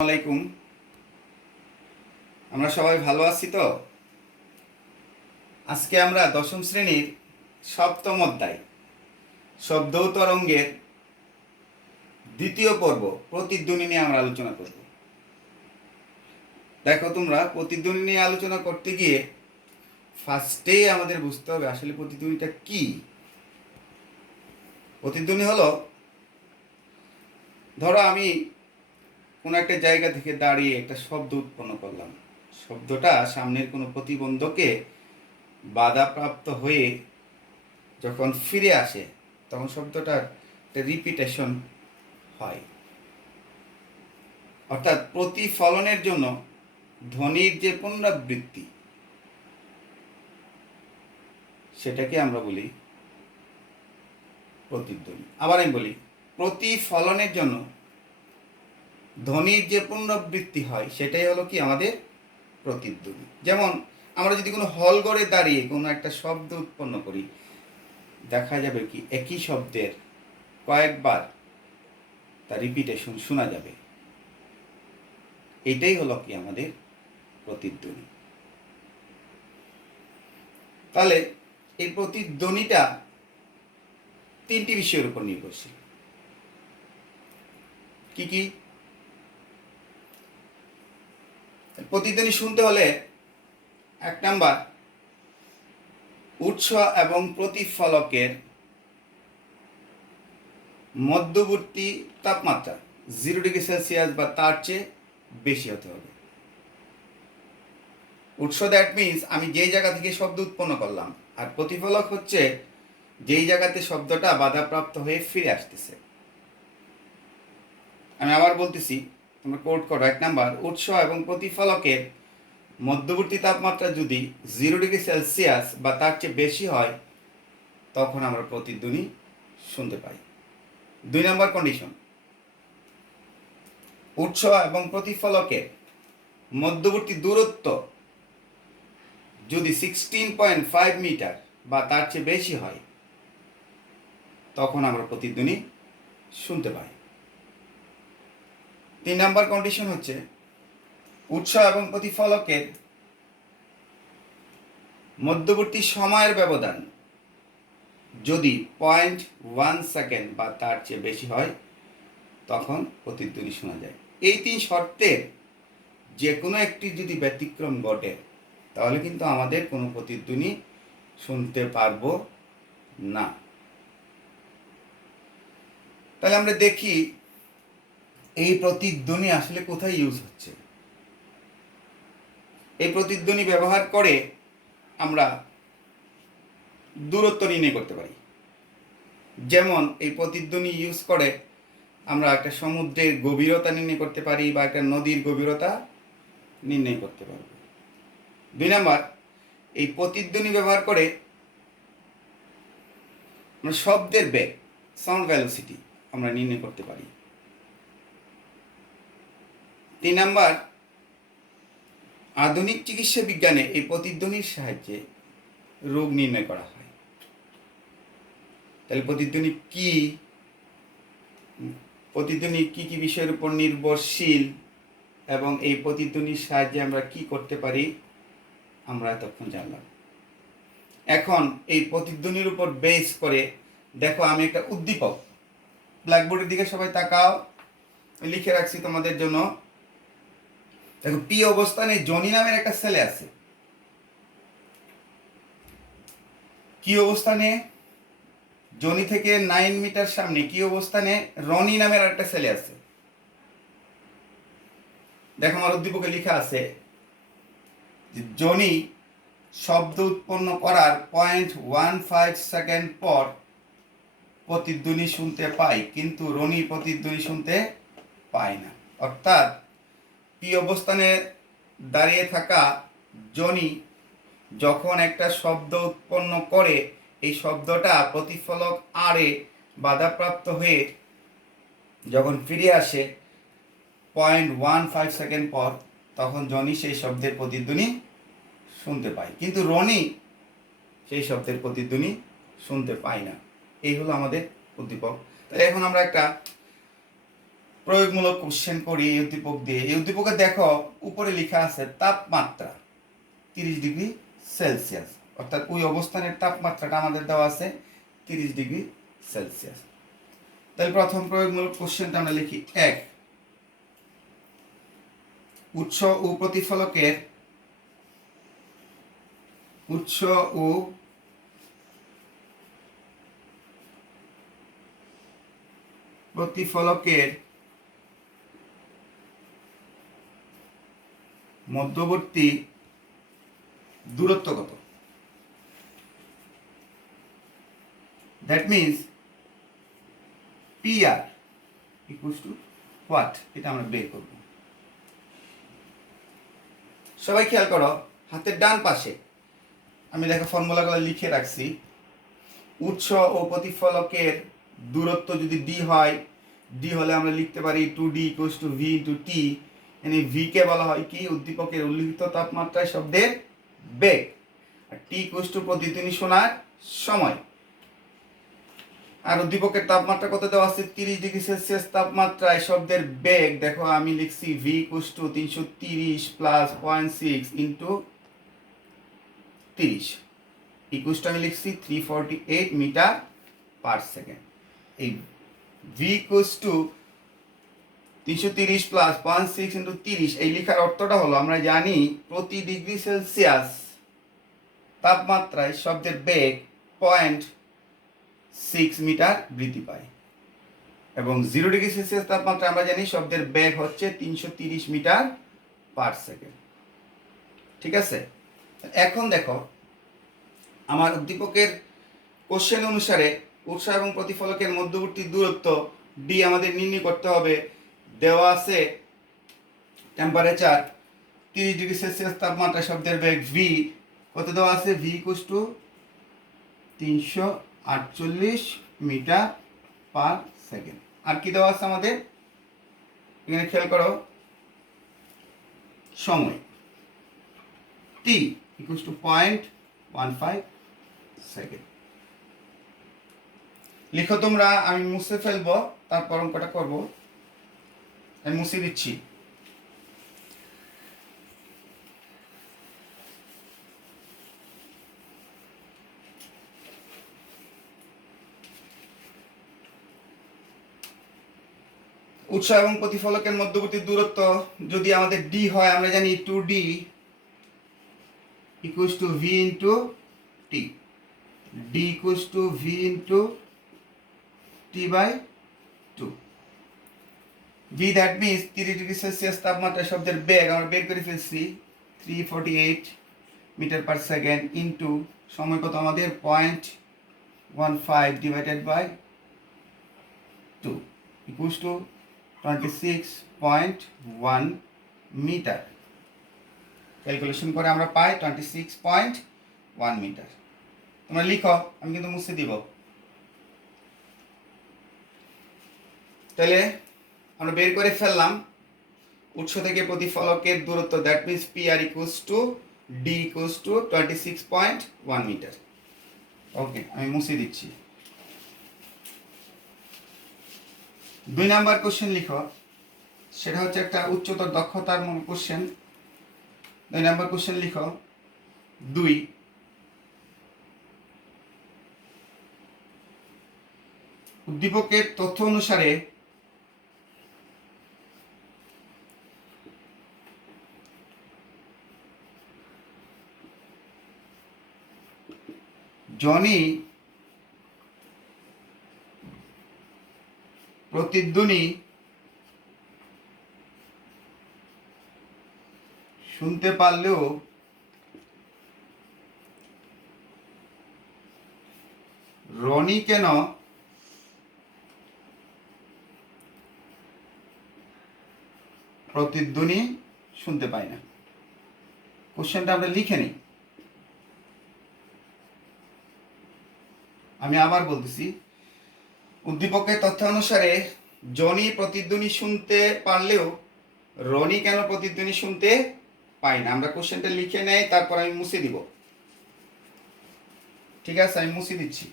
আলাইকুম। আমরা সবাই ভালো আছি তো? আজকে আমরা দশম শ্রেণীর সপ্তম অধ্যায় শব্দ ও তরঙ্গের দ্বিতীয় পর্ব প্রতিধ্বনি নিয়ে আমরা আলোচনা করব। দেখো, তোমরা প্রতিধ্বনি নিয়ে আলোচনা করতে গিয়ে ফার্স্টেই আমাদের বুঝতে হবে আসলে প্রতিধ্বনিটা কি। প্রতিধ্বনি হলো, ধরো আমি কোনো একটা জায়গা থেকে দাঁড়িয়ে একটা শব্দ উৎপন্ন করলাম। শব্দটা সামনের কোনো প্রতিবন্ধকে বাধাপ্রাপ্ত হয়ে যখন ফিরে আসে তখন শব্দটার একটা রিপিটেশন হয়, অর্থাৎ প্রতিফলনের জন্য ধ্বনির যে পুনরাবৃত্তি, সেটাকে আমরা বলি প্রতিধ্বনি। আবার আমি বলি, প্রতিফলনের জন্য ধ্বনির যে পুনরাবৃত্তি হয় সেটাই হলো কি আমাদের প্রতিধ্বনি। যেমন আমরা যদি কোনো হলঘরে দাঁড়িয়ে কোনো একটা শব্দ উৎপন্ন করি, দেখা যাবে কি একই শব্দের কয়েকবার তার রিপিটেশন শোনা যাবে। এটাই হলো কি আমাদের প্রতিধ্বনি। তাহলে এই প্রতিধ্বনিটা তিনটি বিষয়ের উপর নির্ভরশীল। কি কি? প্রতিধ্বনি শুনতে হলে 1 নাম্বার, উৎস এবং প্রতিফলকের মধ্যবর্তী তাপমাত্রা 0 ডিগ্রি সেলসিয়াস বা তার চেয়ে বেশি হতে হবে। উৎস দ্যাট মিনস আমি যেই জায়গা থেকে শব্দ উৎপন্ন করলাম, আর প্রতিফলক হচ্ছে যেই জায়গাতে শব্দটা বাধাপ্রাপ্ত হয়ে ফিরে আসতেছে। আমি আবার বলতেছি, তোমরা কোড করো। 1 নাম্বার, উৎস এবং প্রতিফলকের মধ্যবর্তী তাপমাত্রা যদি 0 ডিগ্রি সেলসিয়াস বা তার চেয়ে বেশি হয় তখন আমরা প্রতিধ্বনি শুনতে পাই। 2 নাম্বার কন্ডিশন, উৎস এবং প্রতিফলকের মধ্যবর্তী দূরত্ব যদি 16.5 মিটার বা তার চেয়ে বেশি হয় তখন আমরা প্রতিধ্বনি শুনতে পাই। 3 নাম্বার কন্ডিশন হচ্ছে, উৎস এবং প্রতিফলকের মধ্যবর্তী সময়ের ব্যবধান যদি 0.1 সেকেন্ড বা তার চেয়ে বেশি হয় তখন প্রতিধ্বনি শোনা যায়। এই 3 শর্তের যে কোনো একটি যদি ব্যতিক্রম ঘটে তাহলে কিন্তু আমাদের কোনো প্রতিধ্বনি শুনতে পারবো না। তাহলে আমরা দেখি এই প্রতিধ্বনি আসলে কোথায় ইউজ হচ্ছে। এই প্রতিধ্বনি ব্যবহার করে আমরা দূরত্ব নির্ণয় করতে পারি। যেমন এই প্রতিধ্বনি ইউজ করে আমরা একটা সমুদ্রের গভীরতা নির্ণয় করতে পারি বা একটা নদীর গভীরতা নির্ণয় করতে পারব। 2 নাম্বার, এই প্রতিধ্বনি ব্যবহার করে আমরা শব্দের বেগ, সাউন্ড ভেলোসিটি আমরা নির্ণয় করতে পারি। 3 নাম্বার, আধুনিক চিকিৎসা বিজ্ঞানে এই প্রতিধ্বনির সাহায্যে রোগ নির্ণয় করা হয়। তাহলে প্রতিধ্বনি কি, প্রতিধ্বনি কি কি বিষয়ের উপর নির্ভরশীল এবং এই প্রতিধ্বনির সাহায্যে আমরা কি করতে পারি আমরা এতক্ষণ জানলাম। এখন এই প্রতিধ্বনির উপর বেস করে দেখো, আমি একটা উদ্দীপক, ব্ল্যাকবোর্ডের দিকে সবাই তাকাও, লিখে রাখছি তোমাদের জন্য। দেখো, পি অবস্থানে জনি নামের একটা ছেলে আছে। কি অবস্থানে? জনি থেকে 9 মিটার সামনে কি অবস্থানে রনি নামের একটা ছেলে আছে। দেখো, আমার উদ্দীপকে লেখা আছে যে জনি শব্দ উৎপন্ন করার 0.15 সেকেন্ড পর প্রতিধ্বনি শুনতে পায়, কিন্তু রনি প্রতিধ্বনি শুনতে পায় না। অর্থাৎ পি অবস্থানে দাঁড়িয়ে থাকা জনি যখন একটা শব্দ উৎপন্ন করে, এই শব্দটা প্রতিফলক আরে বাধাপ্রাপ্ত হয়ে যখন ফিরে আসে 0.15 সেকেন্ড পর, তখন জনি সেই শব্দের প্রতিধ্বনি শুনতে পায়, কিন্তু রনি সেই শব্দের প্রতিধ্বনি শুনতে পায় না। এই হলো আমাদের উদ্দীপক। তাহলে এখন আমরা একটা প্রয়োগমূলক কোশ্চেন করি এই উদ্দীপক দিয়ে। এই উদ্দীপকে দেখো উপরে লেখা আছে তাপমাত্রা 30 ডিগ্রি সেলসিয়াস, অর্থাৎ ওই অবস্থানের তাপমাত্রাটা আমাদের দেওয়া আছে 30 ডিগ্রি সেলসিয়াস। তাহলে প্রথম প্রয়োগমূলক কোশ্চেনটা আমরা লিখি 1, উৎস ও প্রতিফলকের মধ্যবর্তী দূরত্ব কত? That means PR equals two what, এটা আমরা বের করব। সবাই খেয়াল করো, হাতের ডান পাশে আমি দেখো ফর্মুলাগুলো লিখে রাখছি। উৎস ও প্রতিফলকের দূরত্ব যদি d হয়, d হলে আমরা লিখতে পারি 2d equals to v into t। মানে v কে বলা হয় কি? উদ্দীপকের উল্লিখিত তাপমাত্রায় শব্দের বেগ, আর t ইকুয়ালস টু প্রতিধ্বনি শোনার সময়। আর উদ্দীপকের তাপমাত্রা কত দেওয়া আছে? 30 ডিগ্রি সেলসিয়াস তাপমাত্রায় শব্দের বেগ দেখো আমি লিখছি v equals two 330 plus 0.6 into 30 equals to আমি লিখছি 348 মিটার পার সেকেন্ড। এই v equals two 330 plus 0.6 into 30, এই লেখার অর্থটা হলো আমরা জানি প্রতি ডিগ্রি সেলসিয়াস তাপমাত্রায় শব্দের বেগ 0.6 মিটার বৃদ্ধি পায়, এবং 0 ডিগ্রি সেলসিয়াস তাপমাত্রা আমরা জানি শব্দের বেগ হচ্ছে 330 মিটার পার সেকেন্ড। ঠিক আছে, এখন দেখো আমার উদ্দীপকের কোশ্চেন অনুসারে উৎস এবং প্রতিফলকের মধ্যবর্তী দূরত্ব d আমাদের নির্ণয় করতে হবে। দেওয়া আছে টেম্পারেচার 30 ডিগ্রি সেলসিয়াস তাপমাত্রা শব্দের বেগ v কত দেওয়া আছে? v equals to 348 metre per second. আর কি দেওয়া আছে আমাদের এখানে খেয়াল করো, সময় t ইকুয়ালস টু 0.15 সেকেন্ড। লিখো তোমরা, আমি মুছে ফেলবো, তারপর অঙ্কটা করব। আমি মুছে দিচ্ছি। উৎস এবং প্রতিফলকের মধ্যবর্তী দূরত্ব যদি আমাদের d হয়, আমরা জানি 2d equals to v into t। d equals to v into t by 2। v that means 30 degree Celsius তাপমাত্রা শব্দের বেগ আমরা বের করে ফেলছি 348 মিটার পার সেকেন্ড ইন্টু সময় কত আমাদের 0.15 divided by 2 equals to 26.1 metre. Calculation করে আমরা পাই 26.1 মিটার। তোমরা লিখো, আমি কিন্তু মুছে দিব। তাহলে আমরা বের করে ফেললাম উৎস থেকে প্রতিফলকের দূরত্ব, that means PR equals to d equals to 26.1 metre. Okay, আমি মুছে দিচ্ছি। 2 নাম্বার কোশ্চেন লিখো, সেটা হচ্ছে একটা উচ্চতর দক্ষতার কোশ্চেন। 2 নাম্বার কোশ্চেন লিখো, 2, উদ্দীপকের তথ্য অনুসারে জনি প্রতিধ্বনি শুনতে পারলেও রনি কেন প্রতিধ্বনি শুনতে পায় না? কোশ্চেনটা আমরা লিখে নিই। আমি আবার বলতেছি, উদ্দীপকের তথ্য অনুসারে জনি প্রতিধ্বনি শুনতে পারলেও রনি কেন প্রতিধ্বনি শুনতে পায় না? আমরা কোশ্চেনটা লিখে নেই, তারপর আমি মুছে দিব। ঠিক আছে, আমি মুছে দিচ্ছি।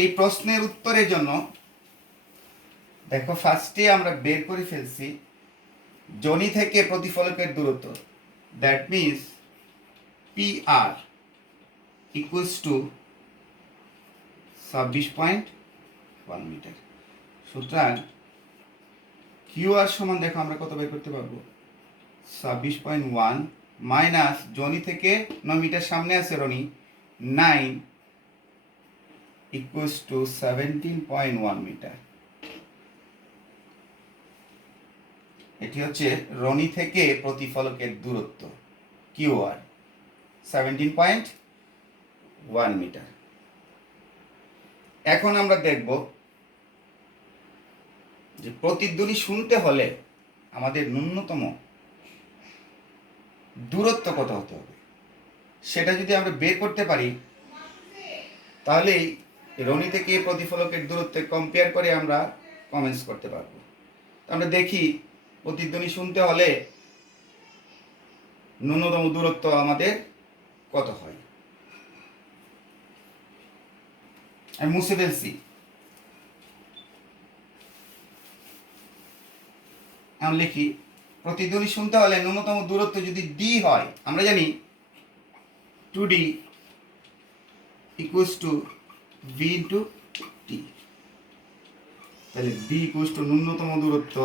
এই প্রশ্নের উত্তরের জন্য দেখো ফার্স্টে আমরা বের করে ফেলছি যোনি থেকে প্রতিফলকের দূরত্ব, that means P R equals to 26.1 metre. সুতরাং কিউ আর সমান দেখো আমরা কত বের করতে পারবো, 26.1 মাইনাস যোনি থেকে 9 মিটার সামনে আছে রনি 9 ইকুয়ালস টু 17.1 মিটার। এটি হচ্ছে রনি থেকে প্রতিফলকের দূরত্ব কিউ আর 17.1 মিটার। এখন আমরা দেখব যে প্রতিধ্বনি শুনতে হলে আমাদের ন্যূনতম দূরত্ব কত হতে হবে, সেটা যদি আমরা বের করতে পারি তাহলেই রনি থেকে প্রতিফলকের দূরত্বে কম্পেয়ার করে আমরা কমেন্টস করতে পারবো। আমরা দেখি প্রতিধ্বনি শুনতে হলে ন্যূনতম দূরত্ব আমাদের কত হয়। আমি মুছে ফেলছি। আমি লিখি প্রতিধ্বনি শুনতে হলে ন্যূনতম দূরত্ব যদি ডি হয়, আমরা জানি 2d equals to V into T. তাহলে ডি ইকুয়ালস টু ন্যূনতম দূরত্ব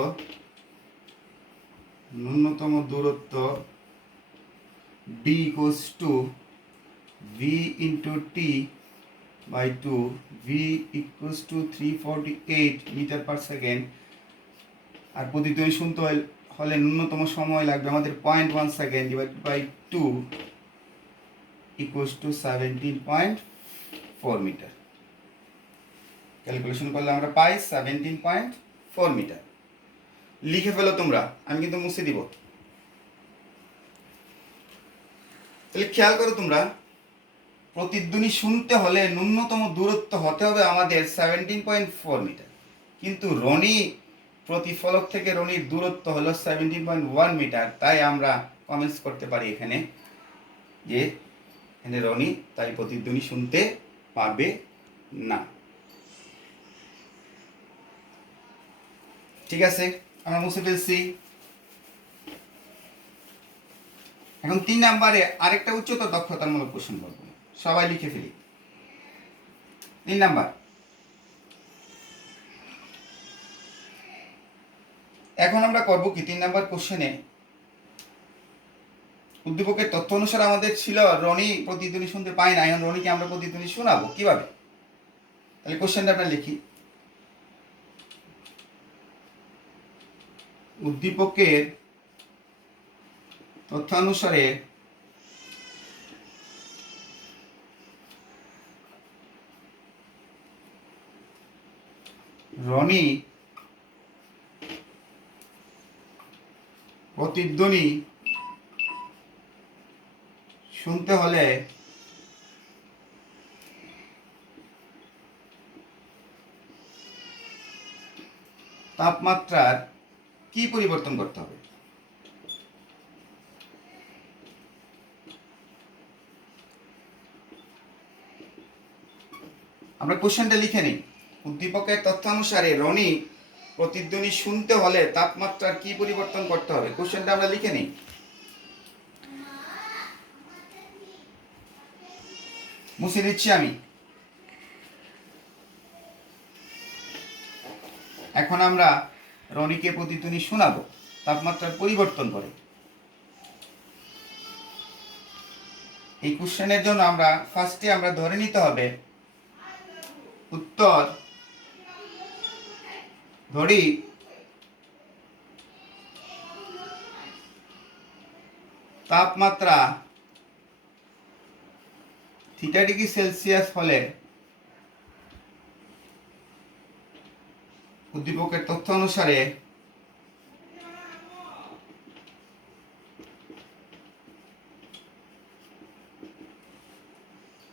D equals to V into T by 2, V equals to 348 metre per second. আর প্রতিধ্বনি শুনতে হলে ন্যূনতম সময় লাগবে আমাদের 0.1 second divide by 2 equals to 17.4 metre. Calculation করলে আমরা পাই 17.4 মিটার। লিখে ফেলো তোমরা, আমি কিন্তু মুছে দিব। তাহলে খেয়াল করো তোমরা, প্রতিধ্বনি শুনতে হলে ন্যূনতম দূরত্ব হতে হবে আমাদের 17.4 মিটার, কিন্তু রনি প্রতিফলক থেকে রনির দূরত্ব হলো 17.1 মিটার। তাই আমরা কমেন্টস করতে পারি এখানে যে এখানে রনি তাই প্রতিধ্বনি শুনতে পাবে না। ঠিক আছে, আমরা মুছে ফেলছি। এখন 3 নম্বরে আরেকটা উচ্চতর দক্ষতামূলক কোশ্চেন করব, সবাই লিখে ফেলি। 3 নাম্বার, এখন আমরা করব কি 3 নাম্বার কোশ্চেনে উদ্দীপকের তথ্য অনুসারে আমাদের ছিল রনি প্রতিধ্বনি শুনতে পায় না, এখন রনিকে আমরা প্রতিধ্বনি শোনাবো কিভাবে। তাহলে কোশ্চেনটা আমরা লিখি, উদ্দীপকের তথ্যানুসারে রনি প্রতিধ্বনি শুনতে হলে তাপমাত্রার কি পরিবর্তন করতে হবে। আমরা কোশ্চেনটা লিখে নিই, উদ্দীপকের তথ্যানুসারে রনি প্রতিধ্বনি শুনতে হলে তাপমাত্রার কি পরিবর্তন করতে হবে। কোশ্চেনটা আমরা লিখে নিই। মুছে দিচ্ছি আমি। এখন আমরা রনিকে প্রতিধ্বনি শোনাবো তাপমাত্রার পরিবর্তন করে। এই কোশ্চেনের জন্য আমরা ফার্স্টে আমরা ধরে নিতে হবে উত্তর ধরি তাপমাত্রা থিটা ডিগ্রি সেলসিয়াস হলে উদ্দীপকের তথ্য অনুসারে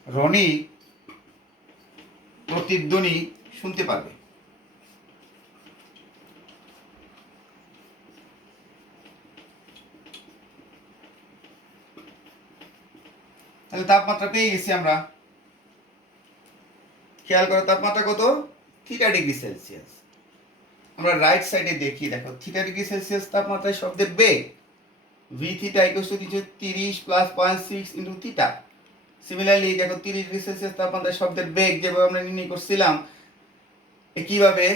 রনি প্রতিধ্বনি শুনতে পারবে। তাহলে তাপমাত্রা পেয়ে গেছি আমরা। খেয়াল করো তাপমাত্রা কত, θ°C। আমরা রাইট সাইডে দেখি, দেখো θ°C তাপমাত্রায় শব্দের বেগ ভি থিটা ইকুয়াল টু কিছু 30 প্লাস 0.6 ইন্টু থিটা। সিমিলারলি দেখো 30°C তাপমাত্রায় শব্দের বেগ যেভাবে আমরা নির্ণয় করছিলাম, একইভাবে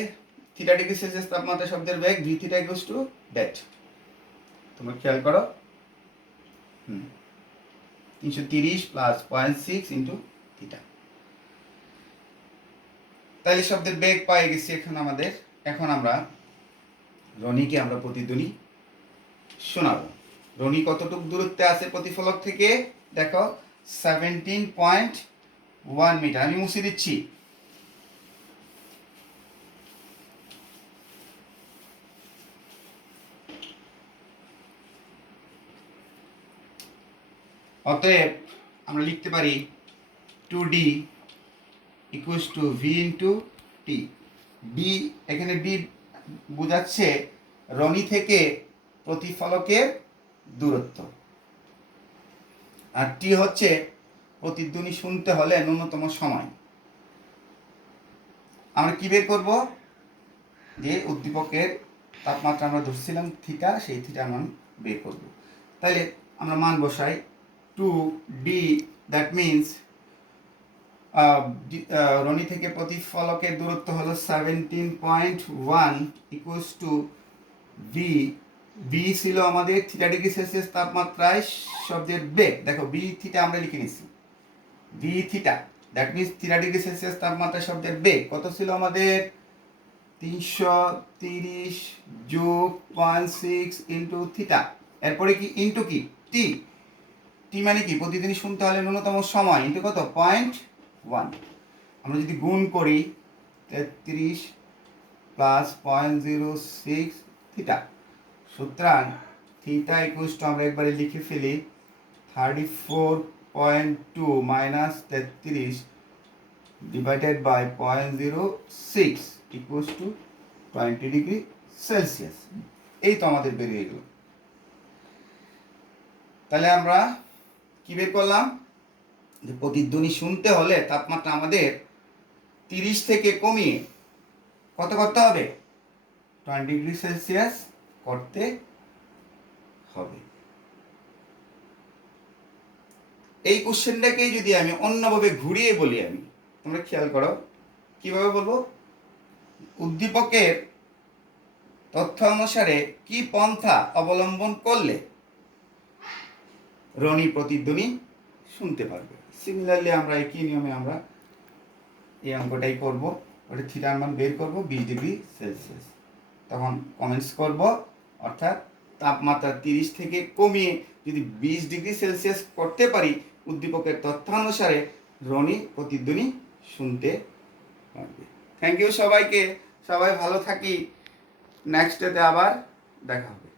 θ°C তাপমাত্রায় শব্দের বেগ V theta equal to that. তোমরা খেয়াল করো 330 প্লাস 0.6 ইন্টু থিটা। তাহলে শব্দের বেগ পাই গেছি এখন আমাদের। এখন আমরা রনিকে আমরা প্রতিধ্বনি শোনাবো। রনি কতটুকু দূরত্বে আছে প্রতিফলক থেকে, দেখো 17.1 মিটার। আমি মুছে দিচ্ছি। অতএব আমরা লিখতে পারি 2D equals to V into T. D, এখানে ডি বোঝাচ্ছে রনি থেকে প্রতিফলকের দূরত্ব, আর টি হচ্ছে প্রতিধ্বনি শুনতে হলে ন্যূনতম সময়। আমরা কি বের করব, যে উদ্দীপকের তাপমাত্রা আমরা ধরছিলাম থিটা, সেই থিটার মান বের করব। তাহলে আমরা মান বসাই 2D, দ্যাট মিনস রনি থেকে প্রতিফলকের দূরত্ব হলো 17.1 ইকুয়ালস টু ভি। ভি ছিল আমাদের θ°C তাপমাত্রায় শব্দের বেগ। দেখো বি থিটা আমরা লিখে নিচ্ছি, V theta that means θ°C তাপমাত্রায় শব্দের বেগ কত ছিল আমাদের, 330 যোগ 0.6 ইন্টু থিটা। এরপরে কি ইন্টু কি টি। টি মানে কি প্রতিদিনই শুনতে হলে ন্যূনতম সময় ইন্টু কত 0.1। আমরা যদি গুণ করি 33 প্লাস 0.06 থিটা, সুতরাং থিটা ইকুয়ালস টু আমরা একবারে লিখে ফেলি 34.2 minus 33 divided by 0.06 equals to 20°C। এই তো আমাদের বেরিয়ে গেল। তাহলে আমরা কি বের করলাম, যে প্রতিধ্বনি শুনতে হলে তাপমাত্রা আমাদের 30 থেকে কমিয়ে কত করতে হবে, 20°C করতে হবে। এই কোশ্চেনটাকেই যদি আমি অন্যভাবে ঘুরিয়ে বলি, আমি তোমরা খেয়াল করো কিভাবে বলবো, উদ্দীপকের তথ্য অনুসারে কি পন্থা অবলম্বন করলে রনি প্রতিধ্বনি শুনতে পারবে। সিমিলারলি আমরা একই নিয়মে আমরা এই অঙ্কটাই করব। ওটা থিটার মান বের করব 20°C। তখন কমেন্টস করব, অর্থাৎ তাপমাত্রা 30 থেকে কমিয়ে যদি 20°C করতে পারি উদ্দীপকের তথ্যানুসারে রনি প্রতিধ্বনি শুনতে পারবে। থ্যাংক ইউ সবাইকে, সবাই ভালো থাকি। নেক্সট ডেতে আবার দেখা হবে।